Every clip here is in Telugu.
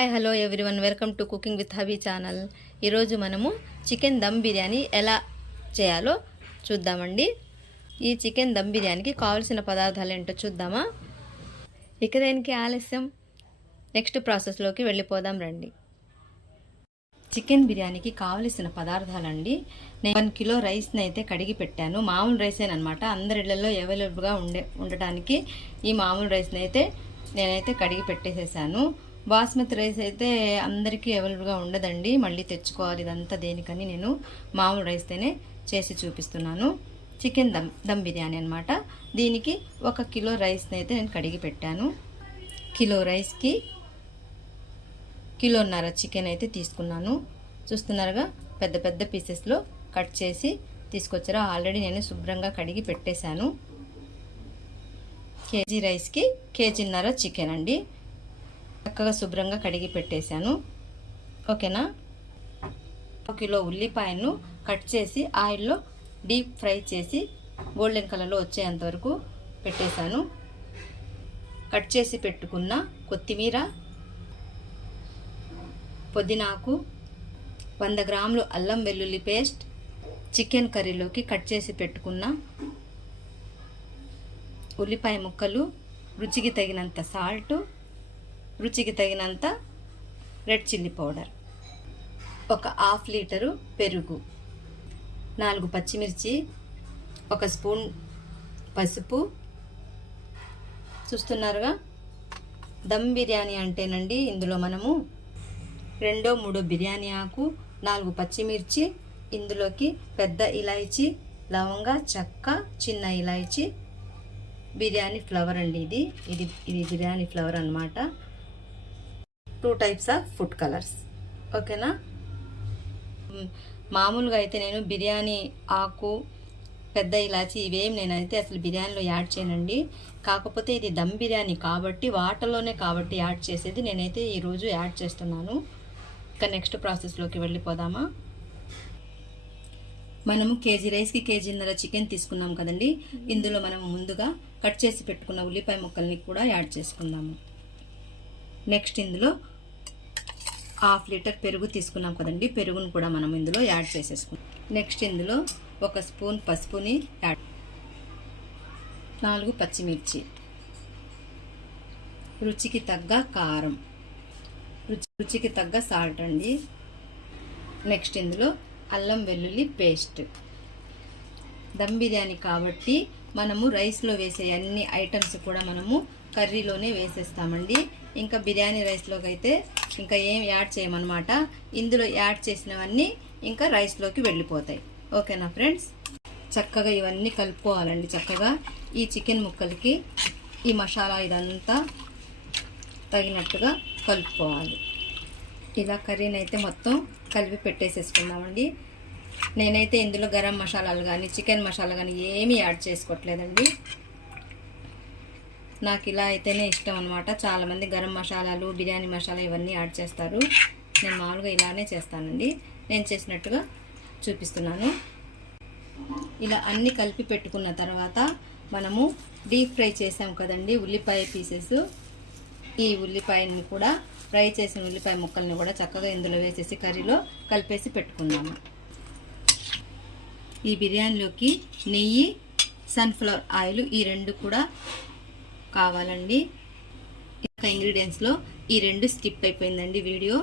Hi hello everyone, welcome to cooking with hubby channel. ఈరోజు మనము చికెన్ దమ్ బిర్యానీ ఎలా చేయాలో చూద్దామండి. ఈ చికెన్ దమ్ బిర్యానీకి కావాల్సిన పదార్థాలు ఏంటో చూద్దామా? ఇక దేనికి ఆలస్యం, నెక్స్ట్ ప్రాసెస్లోకి వెళ్ళిపోదాం రండి. చికెన్ బిర్యానీకి కావలసిన పదార్థాలండి. నేను 1 కిలో రైస్ని అయితే కడిగి పెట్టాను. మామూలు రైసేనమాట, అందరి ఇళ్లలో అవైలబుల్గా ఉండటానికి ఈ మామూలు రైస్ని అయితే నేనైతే కడిగి పెట్టేసేసాను. బాస్మతి రైస్ అయితే అందరికీ అవైలబుల్గా ఉండదండి, మళ్ళీ తెచ్చుకోవాలి. ఇదంతా దేనికని నేను మామూలు రైస్తేనే చేసి చూపిస్తున్నాను. చికెన్ దమ్ బిర్యానీ అనమాట. దీనికి 1 కిలో రైస్ని అయితే నేను కడిగి పెట్టాను. కిలో రైస్కి 1.5 కిలో చికెన్ అయితే తీసుకున్నాను. చూస్తున్నారుగా, పెద్ద పెద్ద పీసెస్లో కట్ చేసి తీసుకొచ్చారు. ఆల్రెడీ నేను శుభ్రంగా కడిగి పెట్టేశాను. కేజీ రైస్కి 1.5 కేజీ చికెన్ అండి. చక్కగా శుభ్రంగా కడిగి పెట్టేశాను. ఓకేనా? 1 కిలో ఉల్లిపాయను కట్ చేసి ఆయిల్లో డీప్ ఫ్రై చేసి గోల్డెన్ కలర్లో వచ్చేంత వరకు పెట్టేశాను. కట్ చేసి పెట్టుకున్న కొత్తిమీర, పుదీనాకు, 100 గ్రాములు అల్లం వెల్లుల్లి పేస్ట్, చికెన్ కర్రీలోకి కట్ చేసి పెట్టుకున్న ఉల్లిపాయ ముక్కలు, రుచికి తగినంత సాల్ట్, రుచికి తగినంత రెడ్ చిల్లీ పౌడర్, 1/2 లీటరు పెరుగు, 4 పచ్చిమిర్చి, 1 స్పూన్ పసుపు. చూస్తున్నారుగా, దమ్ బిర్యానీ అంటేనండి ఇందులో మనము 2-3 బిర్యానీ ఆకు, 4 పచ్చిమిర్చి, ఇందులోకి పెద్ద ఇలాయచీ, లవంగ, చెక్క, చిన్న ఇలాయచీ, బిర్యానీ ఫ్లవర్ అండి. ఇది బిర్యానీ ఫ్లవర్ అన్నమాట. 2 టైప్స్ ఆఫ్ ఫుడ్ కలర్స్. ఓకేనా? మామూలుగా అయితే నేను బిర్యానీ ఆకు, పెద్ద ఇలాచి ఇవేం నేనైతే అసలు బిర్యానీలో యాడ్ చేయనండి. కాకపోతే ఇది దమ్ బిర్యానీ కాబట్టి వాటర్లోనే కాబట్టి యాడ్ చేసేది, నేనైతే ఈరోజు యాడ్ చేస్తున్నాను. ఇక నెక్స్ట్ ప్రాసెస్లోకి వెళ్ళిపోదామా? మనము కేజీ రైస్కి 1.5 కేజీ చికెన్ తీసుకున్నాం కదండి. ఇందులో మనం ముందుగా కట్ చేసి పెట్టుకున్న ఉల్లిపాయ ముక్కల్ని కూడా యాడ్ చేసుకుందాము. నెక్స్ట్ ఇందులో 1/2 లీటర్ పెరుగు తీసుకున్నాం కదండి, పెరుగును కూడా మనం ఇందులో యాడ్ చేసేసుకున్నాం. నెక్స్ట్ ఇందులో 1 స్పూన్ పసుపుని యాడ్, 4 పచ్చిమిర్చి, రుచికి తగ్గ కారం, రుచికి తగ్గ సాల్ట్ అండి. నెక్స్ట్ ఇందులో అల్లం వెల్లుల్లి పేస్ట్. దమ్ బిర్యానీ కాబట్టి మనము రైస్లో వేసే అన్ని ఐటమ్స్ కూడా మనము కర్రీలోనే వేసేస్తామండి. ఇంకా బిర్యానీ రైస్లోకి అయితే ఇంకా ఏం యాడ్ చేయమన్నమాట. ఇందులో యాడ్ చేసినవన్నీ ఇంకా రైస్లోకి వెళ్ళిపోతాయి. ఓకేనా ఫ్రెండ్స్? చక్కగా ఇవన్నీ కలుపుకోవాలండి. చక్కగా ఈ చికెన్ ముక్కలకి ఈ మసాలా ఇదంతా తగినట్టుగా కలుపుకోవాలి. ఇలా కర్రీని అయితే మొత్తం కలిపి పెట్టేసేసుకుందామండి. నేనైతే ఇందులో గరం మసాలాలు కానీ చికెన్ మసాలా కానీ ఏమీ యాడ్ చేసుకోవట్లేదండి. నాకు ఇలా అయితేనే ఇష్టం అనమాట. చాలామంది గరం మసాలాలు, బిర్యానీ మసాలా ఇవన్నీ యాడ్ చేస్తారు. నేను మామూలుగా ఇలానే చేస్తానండి. నేను చేసినట్టుగా చూపిస్తున్నాను. ఇలా అన్నీ కలిపి పెట్టుకున్న తర్వాత మనము డీప్ ఫ్రై చేసాం కదండి ఉల్లిపాయ పీసెస్, ఈ ఉల్లిపాయని కూడా ఫ్రై చేసిన ఉల్లిపాయ ముక్కల్ని కూడా చక్కగా ఇందులో వేసేసి కర్రీలో కలిపేసి పెట్టుకుందాము. ఈ బిర్యానీలోకి నెయ్యి, సన్ఫ్లవర్ ఆయిల్ ఈ 2 కూడా కావాలండి. ఇంకా ఇంగ్రీడియంట్స్లో ఈ 2 స్కిప్ అయిపోయిందండి వీడియో.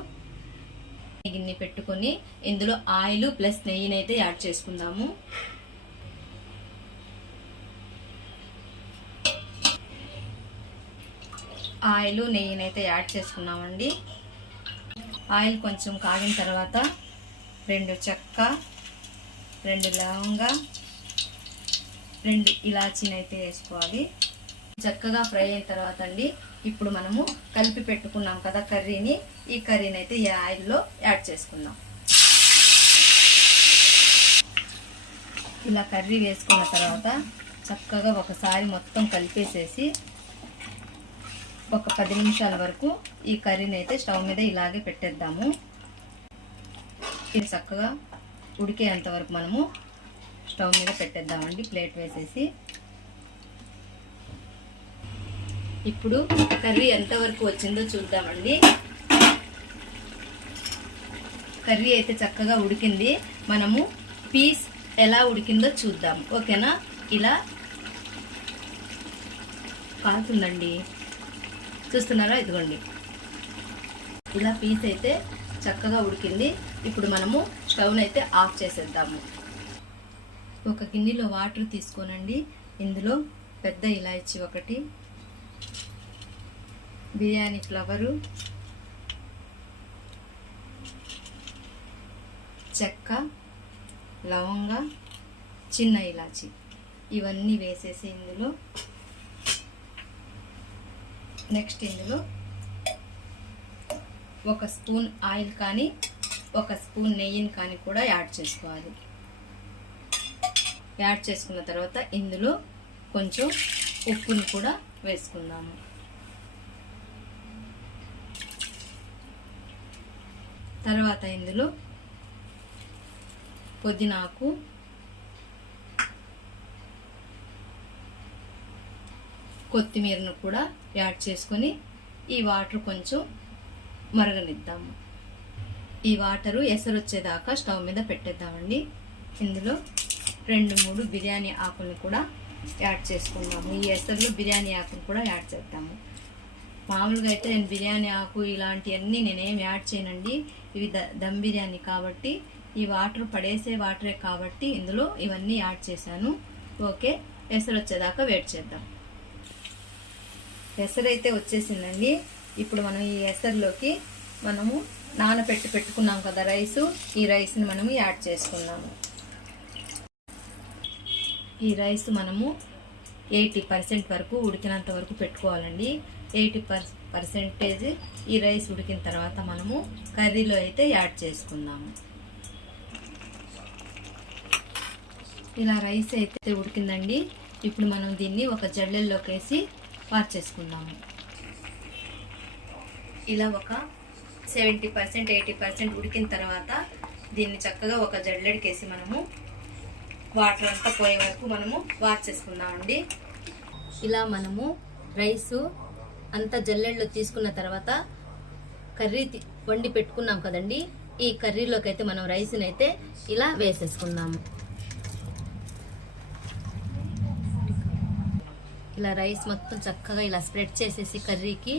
గిన్నె పెట్టుకొని ఇందులో ఆయిల్ ప్లస్ నెయ్యిని అయితే యాడ్ చేసుకుందాము. ఆయిల్ నెయ్యిని అయితే యాడ్ చేసుకున్నామండి. ఆయిల్ కొంచెం కాగిన తర్వాత 2 చెక్క, 2 లవంగ, 2 ఇలాచీని అయితే వేసుకోవాలి. చక్కగా ఫ్రై అయిన తర్వాత అండి ఇప్పుడు మనము కలిపి పెట్టుకున్నాం కదా కర్రీని, ఈ కర్రీని అయితే ఈ ఆయిల్లో యాడ్ చేసుకుందాం. ఇలా కర్రీ వేసుకున్న తర్వాత చక్కగా ఒకసారి మొత్తం కలిపేసేసి ఒక 10 నిమిషాల వరకు ఈ కర్రీని అయితే స్టవ్ మీద ఇలాగే పెట్టేద్దాము. ఇది చక్కగా ఉడికేంత వరకు మనము స్టవ్ మీద పెట్టేద్దామండి, ప్లేట్ వేసేసి. ఇప్పుడు కర్రీ ఎంతవరకు వచ్చిందో చూద్దామండి. కర్రీ అయితే చక్కగా ఉడికింది. మనము పీస్ ఎలా ఉడికిందో చూద్దాం. ఓకేనా? ఇలా కాలుతుందండి, చూస్తున్నారా? ఇదిగోండి, ఇలా పీస్ అయితే చక్కగా ఉడికింది. ఇప్పుడు మనము స్టవ్ని అయితే ఆఫ్ చేసేద్దాము. ఒక గిన్నెలో వాటర్ తీసుకోనండి. ఇందులో పెద్ద ఇలాచీ ఒకటి, బిర్యానీ ఫ్లవరు, చెక్క, లవంగ, చిన్న ఇలాచి ఇవన్నీ వేసేసి ఇందులో నెక్స్ట్ ఇందులో ఒక స్పూన్ ఆయిల్ కానీ ఒక స్పూన్ నెయ్యిని కానీ కూడా యాడ్ చేసుకోవాలి. యాడ్ చేసుకున్న తర్వాత ఇందులో కొంచెం ఉప్పుని కూడా వేసుకుందాము. తర్వాత ఇందులో పుదీనాకు, కొత్తిమీరను కూడా యాడ్ చేసుకొని ఈ వాటర్ కొంచెం మరగనిద్దాము. ఈ వాటరు ఎసరు వచ్చేదాకా స్టవ్ మీద పెట్టేద్దామండి. ఇందులో 2-3 బిర్యానీ ఆకులను కూడా యాడ్ చేసుకుందాము. ఈ ఎసరులో బిర్యానీ ఆకును కూడా యాడ్ చేద్దాము. మామూలుగా అయితే నేను బిర్యానీ ఆకు ఇలాంటివన్నీ నేనేం యాడ్ చేయనండి. ఇవి దమ్ బిర్యానీ కాబట్టి, ఈ వాటర్ పడేసే వాటరే కాబట్టి ఇందులో ఇవన్నీ యాడ్ చేశాను. ఓకే, ఎసరు వచ్చేదాకా వెయిట్ చేద్దాం. ఎసరు అయితే వచ్చేసిందండి. ఇప్పుడు మనం ఈ ఎసరులోకి మనము పెట్టుకున్నాం కదా రైసు, ఈ రైస్ని మనము యాడ్ చేసుకున్నాము. ఈ రైస్ మనము 80% వరకు ఉడికినంత వరకు పెట్టుకోవాలండి. 80% ఈ రైస్ ఉడికిన తర్వాత మనము కర్రీలో అయితే యాడ్ చేసుకుందాము. ఇలా రైస్ అయితే ఉడికిందండి. ఇప్పుడు మనం దీన్ని ఒక జల్లెల్లోకి వేసి వార్చేసుకుందాము. ఇలా ఒక 70% 80% ఉడికిన తర్వాత దీన్ని చక్కగా ఒక జల్లెడికేసి మనము వాటర్ అంతా పోయే వరకు మనము వార్చేసుకుందామండి. ఇలా మనము రైసు అంతా జల్లెడలో తీసుకున్న తర్వాత కర్రీ వండి పెట్టుకున్నాం కదండి, ఈ కర్రీలోకి అయితే మనం రైస్ని అయితే ఇలా వేసేసుకుందాము. ఇలా రైస్ మొత్తం చక్కగా ఇలా స్ప్రెడ్ చేసేసి కర్రీకి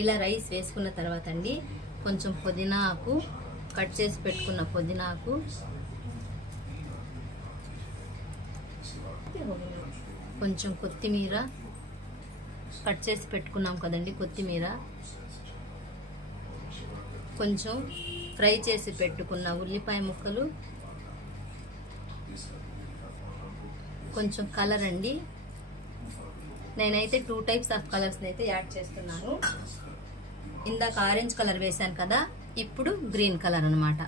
ఇలా రైస్ వేసుకున్న తర్వాత అండి కొంచెం పుదీనా ఆకు, కట్ చేసి పెట్టుకున్న పుదీనా ఆకు, కొంచెం కొత్తిమీర, కట్ చేసి పెట్టుకున్నాం కదండి కొత్తిమీర, కొంచెం ఫ్రై చేసి పెట్టుకున్న ఉల్లిపాయ ముక్కలు, కొంచెం కలర్ అండి. నేనైతే 2 టైప్స్ ఆఫ్ కలర్స్ని అయితే యాడ్ చేస్తున్నాను. ఇందాక ఆరెంజ్ కలర్ వేశాను కదా, ఇప్పుడు గ్రీన్ కలర్ అన్నమాట.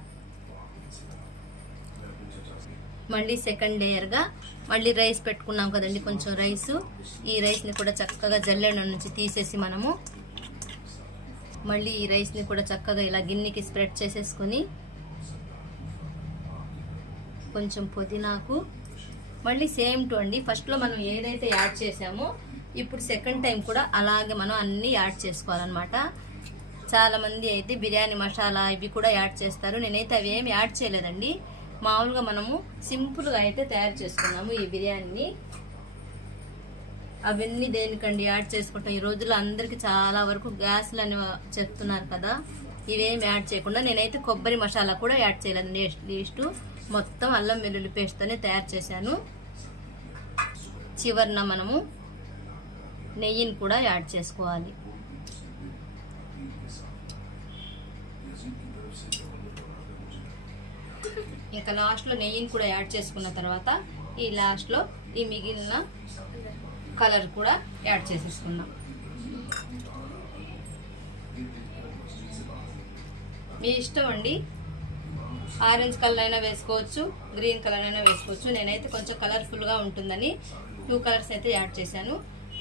మళ్ళీ సెకండ్ లేయర్గా మళ్ళీ రైస్ పెట్టుకున్నాం కదండి కొంచెం రైసు, ఈ రైస్ని కూడా చక్కగా జల్లెడ నుంచి తీసేసి మనము మళ్ళీ ఈ రైస్ని కూడా చక్కగా ఇలా గిన్నెకి స్ప్రెడ్ చేసేసుకొని కొంచెం పుదీనాకు, మళ్ళీ సేమ్ టు అండి ఫస్ట్లో మనం ఏదైతే యాడ్ చేసామో ఇప్పుడు సెకండ్ టైం కూడా అలాగే మనం అన్నీ యాడ్ చేసుకోవాలన్నమాట. చాలామంది అయితే బిర్యానీ మసాలా ఇవి కూడా యాడ్ చేస్తారు. నేనైతే అవి ఏమి యాడ్ చేయలేదండి. మామూలుగా మనము సింపుల్గా అయితే తయారు చేసుకున్నాము ఈ బిర్యానీని. అవన్నీ దేనికండి యాడ్ చేసుకుంటాం, ఈ రోజుల్లో అందరికీ చాలా వరకు గ్యాస్లు అని చెప్తున్నారు కదా, ఇవేమి యాడ్ చేయకుండా నేనైతే కొబ్బరి మసాలా కూడా యాడ్ చేయలేదండి. లీస్ట్ మొత్తం అల్లం వెల్లుల్లి పేస్ట్తోనే తయారు చేశాను. చివరిన మనము నెయ్యిని కూడా యాడ్ చేసుకోవాలి. ఇంకా లాస్ట్లో నెయ్యిని కూడా యాడ్ చేసుకున్న తర్వాత ఈ లాస్ట్లో ఈ మిగిలిన కలర్ కూడా యాడ్ చేసేసుకుందాం. మీ ఇష్టం అండి, ఆరెంజ్ కలర్ అయినా వేసుకోవచ్చు, గ్రీన్ కలర్ అయినా వేసుకోవచ్చు. నేనైతే కొంచెం కలర్ఫుల్గా ఉంటుందని 2 కలర్స్ అయితే యాడ్ చేశాను.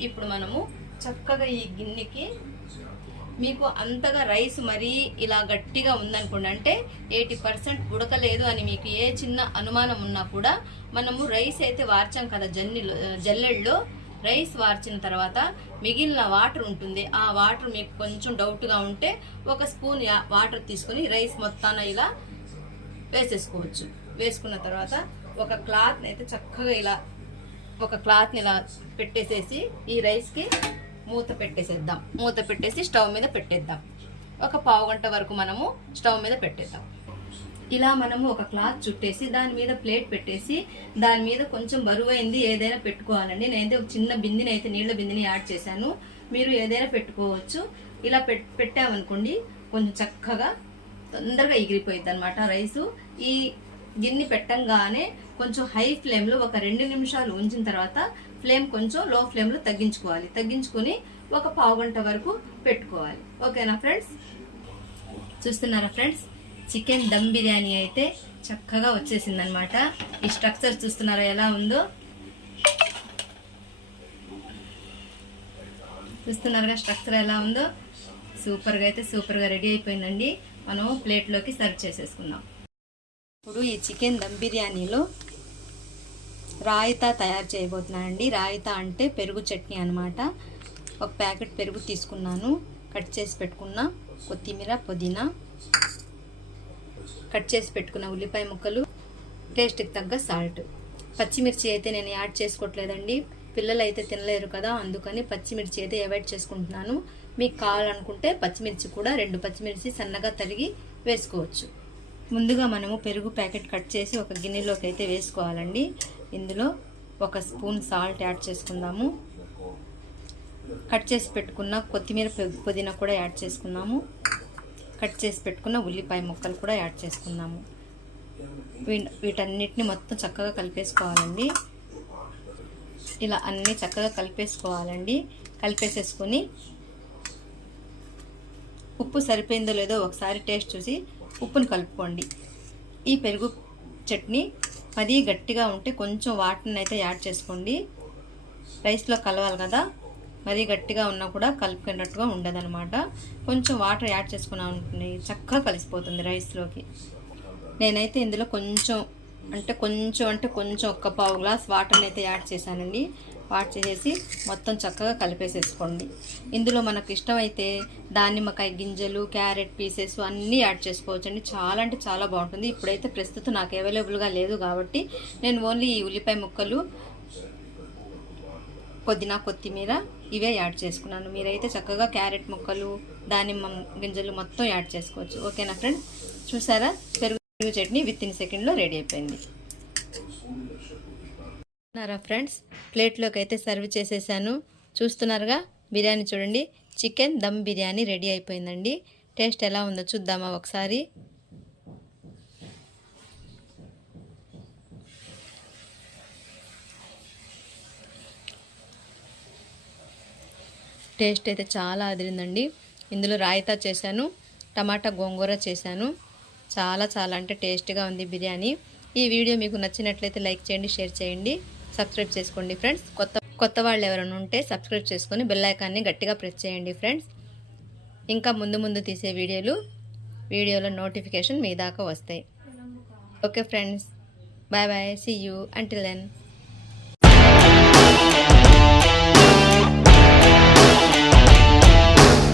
ఇప్పుడు మనము చక్కగా ఈ గిన్నెకి, మీకు అంతగా రైస్ మరీ ఇలా గట్టిగా ఉందనుకోండి, అంటే 80% ఉడకలేదు అని మీకు ఏ చిన్న అనుమానం ఉన్నా కూడా మనము రైస్ అయితే వార్చాం కదా జల్లెడలో, రైస్ వార్చిన తర్వాత మిగిలిన వాటర్ ఉంటుంది. ఆ వాటర్ మీకు కొంచెం డౌట్గా ఉంటే ఒక స్పూన్ వాటర్ తీసుకొని రైస్ మొత్తాన ఇలా వేసేసుకోవచ్చు. వేసుకున్న తర్వాత ఒక క్లాత్ని అయితే చక్కగా ఇలా పెట్టేసేసి ఈ రైస్కి మూత పెట్టేసేద్దాం. మూత పెట్టేసి స్టవ్ మీద పెట్టేద్దాం. ఒక పావు గంట వరకు మనము స్టవ్ మీద పెట్టేద్దాం. ఇలా మనము ఒక క్లాత్ చుట్టేసి దాని మీద ప్లేట్ పెట్టేసి దాని మీద కొంచెం బరువైంది ఏదైనా పెట్టుకోవాలండి. నేనైతే ఒక చిన్న బిందెని అయితే నీళ్ళ బిందెని యాడ్ చేశాను. మీరు ఏదైనా పెట్టుకోవచ్చు. ఇలా పెట్టామనుకోండి కొంచెం చక్కగా తొందరగా ఎగిరిపోయిద్ది అనమాట రైసు. ఈ గిన్నె పెట్టంగానే కొంచెం హై ఫ్లేమ్లో ఒక 2 నిమిషాలు ఉంచిన తర్వాత ఫ్లేమ్ కొంచెం లో ఫ్లేమ్లో తగ్గించుకొని ఒక పావు గంట వరకు పెట్టుకోవాలి. ఓకేనా ఫ్రెండ్స్? చూస్తున్నారా ఫ్రెండ్స్, చికెన్ దమ్ బిర్యానీ అయితే చక్కగా వచ్చేసింది అనమాట. ఈ స్ట్రక్చర్ చూస్తున్నారా ఎలా ఉందో? చూస్తున్నారుగా స్ట్రక్చర్ ఎలా ఉందో? సూపర్గా రెడీ అయిపోయిందండి. మనం ప్లేట్లోకి సర్వ్ చేసేసుకుందాం. ఇప్పుడు ఈ చికెన్ దమ్ బిర్యానీలో రాయితా తయారు చేయబోతున్నానండి. రాయితా అంటే పెరుగు చట్నీ అనమాట. ఒక ప్యాకెట్ పెరుగు తీసుకున్నాను. కట్ చేసి పెట్టుకున్న కొత్తిమీర, పుదీనా, కట్ చేసి పెట్టుకున్న ఉల్లిపాయ ముక్కలు, టేస్ట్కి తగ్గ సాల్ట్. పచ్చిమిర్చి అయితే నేను యాడ్ చేసుకోవట్లేదండి. పిల్లలు అయితే తినలేరు కదా, అందుకని పచ్చిమిర్చి అయితే అవాయిడ్ చేసుకుంటున్నాను. మీకు కావాలనుకుంటే పచ్చిమిర్చి కూడా 2 పచ్చిమిర్చి సన్నగా తరిగి వేసుకోవచ్చు. ముందుగా మనము పెరుగు ప్యాకెట్ కట్ చేసి ఒక గిన్నెలోకి అయితే వేసుకోవాలండి. ఇందులో 1 స్పూన్ సాల్ట్ యాడ్ చేసుకుందాము. కట్ చేసి పెట్టుకున్న కొత్తిమీర, పుదీనా కూడా యాడ్ చేసుకున్నాము. కట్ చేసి పెట్టుకున్న ఉల్లిపాయ ముక్కలు కూడా యాడ్ చేసుకున్నాము. వీటన్నిటిని మొత్తం చక్కగా కలిపేసుకోవాలండి. ఇలా అన్నీ చక్కగా కలిపేసుకోవాలండి. కలిపేసేసుకొని ఉప్పు సరిపోయిందో లేదో ఒకసారి టేస్ట్ చూసి ఉప్పును కలుపుకోండి. ఈ పెరుగు చట్నీ మరీ గట్టిగా ఉంటే కొంచెం వాటర్ని అయితే యాడ్ చేసుకోండి. రైస్లో కలవాలి కదా, మరీ గట్టిగా ఉన్నా కూడా కలుపుకున్నట్టుగా ఉండదన్నమాట. కొంచెం వాటర్ యాడ్ చేసుకున్నాం అనుకోండి చక్కగా కలిసిపోతుంది రైస్లోకి. నేనైతే ఇందులో కొంచెం 1 పావు గ్లాస్ వాటర్ని అయితే యాడ్ చేశానండి. యాడ్ చేసేసి మొత్తం చక్కగా కలిపేసేసుకోండి. ఇందులో మనకు ఇష్టమైతే దానిమ్మకాయ గింజలు, క్యారెట్ పీసెస్ అన్నీ యాడ్ చేసుకోవచ్చు అండి. చాలా అంటే చాలా బాగుంటుంది. ఇప్పుడైతే ప్రస్తుతం నాకు అవైలబుల్గా లేదు కాబట్టి నేను ఓన్లీ ఈ ఉల్లిపాయ ముక్కలు, పుదీనా, కొత్తిమీర ఇవే యాడ్ చేసుకున్నాను. మీరైతే చక్కగా క్యారెట్ ముక్కలు, దానిమ్మ గింజలు మొత్తం యాడ్ చేసుకోవచ్చు. ఓకేనా ఫ్రెండ్స్? చూసారా, పెరుగు చట్నీ విత్ ఇన్ సెకండ్లో రెడీ అయిపోయింది. ఫ్రెండ్స్, ప్లేట్లోకి అయితే సర్వ్ చేసేసాను. చూస్తున్నారుగా బిర్యానీ చూడండి. చికెన్ దమ్ బిర్యానీ రెడీ అయిపోయిందండి. టేస్ట్ ఎలా ఉందో చూద్దామా ఒకసారి. టేస్ట్ అయితే చాలా అదిరిందండి. ఇందులో రాయితా చేశాను, టమాటా గోంగూర చేశాను. చాలా అంటే టేస్ట్గా ఉంది బిర్యానీ. ఈ వీడియో మీకు నచ్చినట్లయితే లైక్ చేయండి, షేర్ చేయండి, సబ్స్క్రైబ్ చేసుకోండి ఫ్రెండ్స్. కొత్త వాళ్ళు ఎవరైనా ఉంటే సబ్స్క్రైబ్ చేసుకొని బెల్ ఐకాన్ని గట్టిగా ప్రెస్ చేయండి ఫ్రెండ్స్. ఇంకా ముందు తీసే వీడియోలో నోటిఫికేషన్ మీ దాకా వస్తాయి. Okay friends, bye. See you until then.